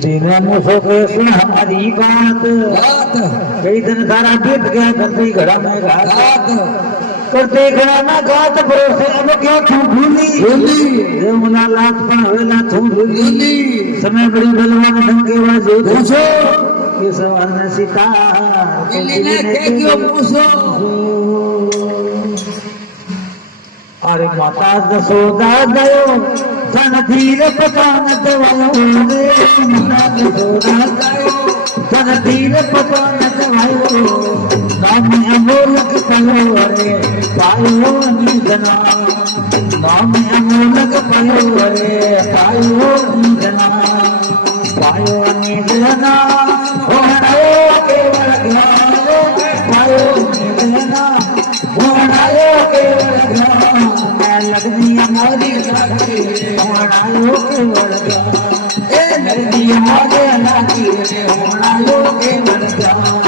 सीधी ने मुझो के सुन हमारी बात कई दिन सारा बीत गया करते घड़ा में घात करते घड़ा में घात भरोसे अब क्या तू भूली मुना लात पण हवेला तू भूली समय बड़ी बलवान ढंगे वाजे पूछो ये सवाल में सीता ने के क्यों पूछो अरे माता जसोदा गयो धन धीर पकान दवायो रे माता जसोदा गयो धन धीर पकान दवायो नाम अमोलक पायो रे पायो निधना नाम अमोलक पायो रे पायो निधना पायो निधना होनायो केवल ज्ञान पायो निधना होनायो केवल ज्ञान लगनी हमारी लागी होनायो केवल ज्ञान ए लगनी हमारे लागी होनायो केवल ज्ञान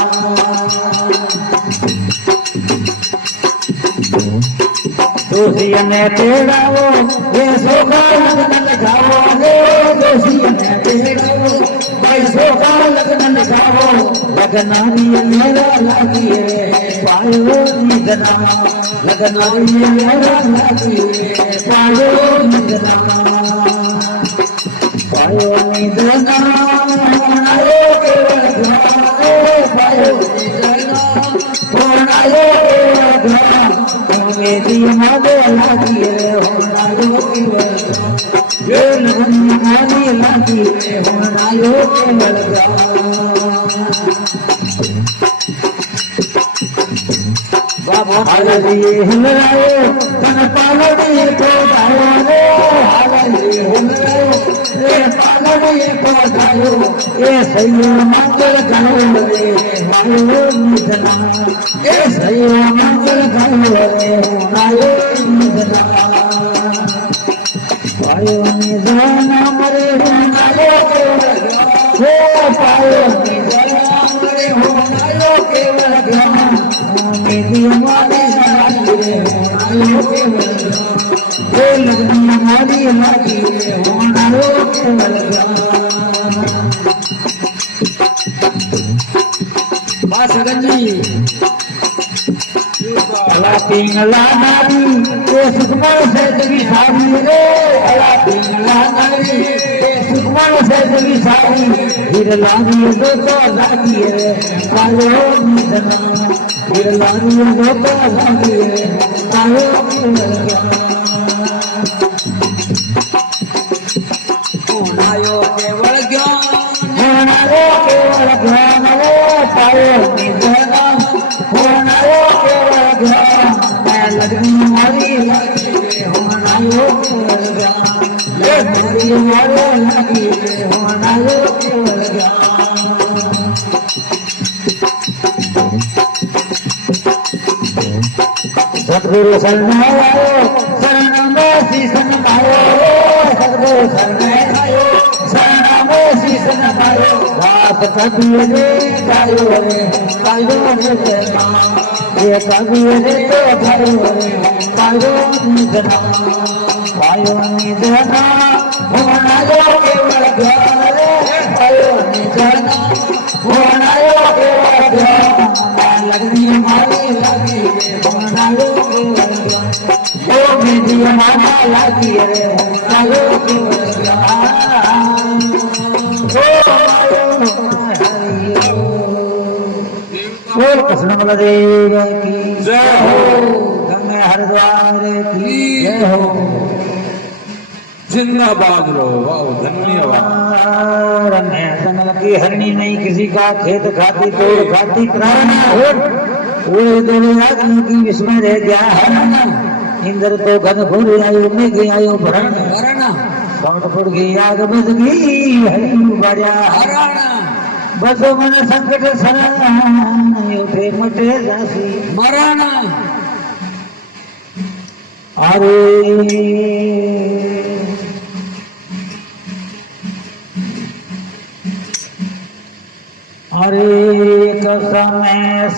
दोषियों ने तेड़ाओ ये सोखा लगन लगाओ रे दोषियों ने तेड़ाओ ये सोखा लगन लगाओ लगनानी मेरा लागी पायो निधना लगनानी मेरा लागी पायो निधना पायो निधना होनायो केवल ज्ञान पायो निधना होनायो केवल ज्ञान मेरी मारे लागी रे होनायो केवल ये लगनी मारी लागी रे होनायो केवल बाबा हालरी हिमरायो तन पालड़ी को दायो रे हालरी हिमरायो रे पालड़ी को दायो ए सैया मंगल गायो रे मायो निधना ए सैया मंगल गायो रे होनायो निधना पायो निधना मरे होनायो केवल हे पायो निधना मरे होनायो केवल ज्ञान मेरी हमारी लागी रे होनायो केवल ज्ञान हे लगनी हमारी लागी रे होनायो केवल ज्ञान बासगंजी अला पिंगला नारी ये सुखमण से जगी सारी रे अला पिंगला नारी ये सुखमण से जगी सारी हीर लागी दो तो लागी रे पायो निधना हीर लागी दो तो लागी रे पायो केवल ज्ञान होनायो केवल ज्ञान होनायो केवल ज्ञान रे पायो निधना होनायो केवल ज्ञान मैं लगनी हमारी लागी रे होनायो केवल ज्ञान ये मेरी हमारे लागी रे होनायो केवल ज्ञान सतगुरु शरण आयो शरण में शीश नमायो सतगुरु शरण आयो शरण में शीश नमायो बात कबीर ने गायो रे गायो रे ये कबीर ने तो गायो रे गायो निधना पायो निधना होनायो केवल ज्ञान रे पायो निधना होनायो केवल ज्ञान लगनी हमारी लागी रे होनायो केवल ज्ञान ओ मेरी हमारी लागी रे होनायो केवल ज्ञान ओ कृष्ण बलदेव की जय हो गंगा हरिद्वार की जय हो जिंदाबाद रहो वाह धन्यवाद रमेश कमल की हरणी नहीं किसी का खेत खाती तोड़ खाती प्राण वो दोनों अग्नि की विस्मय रह गया है इंद्र तो घन घोर आयो में गया आयो भरण हराना संकट की आग बज गई हरि बजा हराना बसो मन संकट सरण उठे मटे जासी मराना अरे अरे एक समय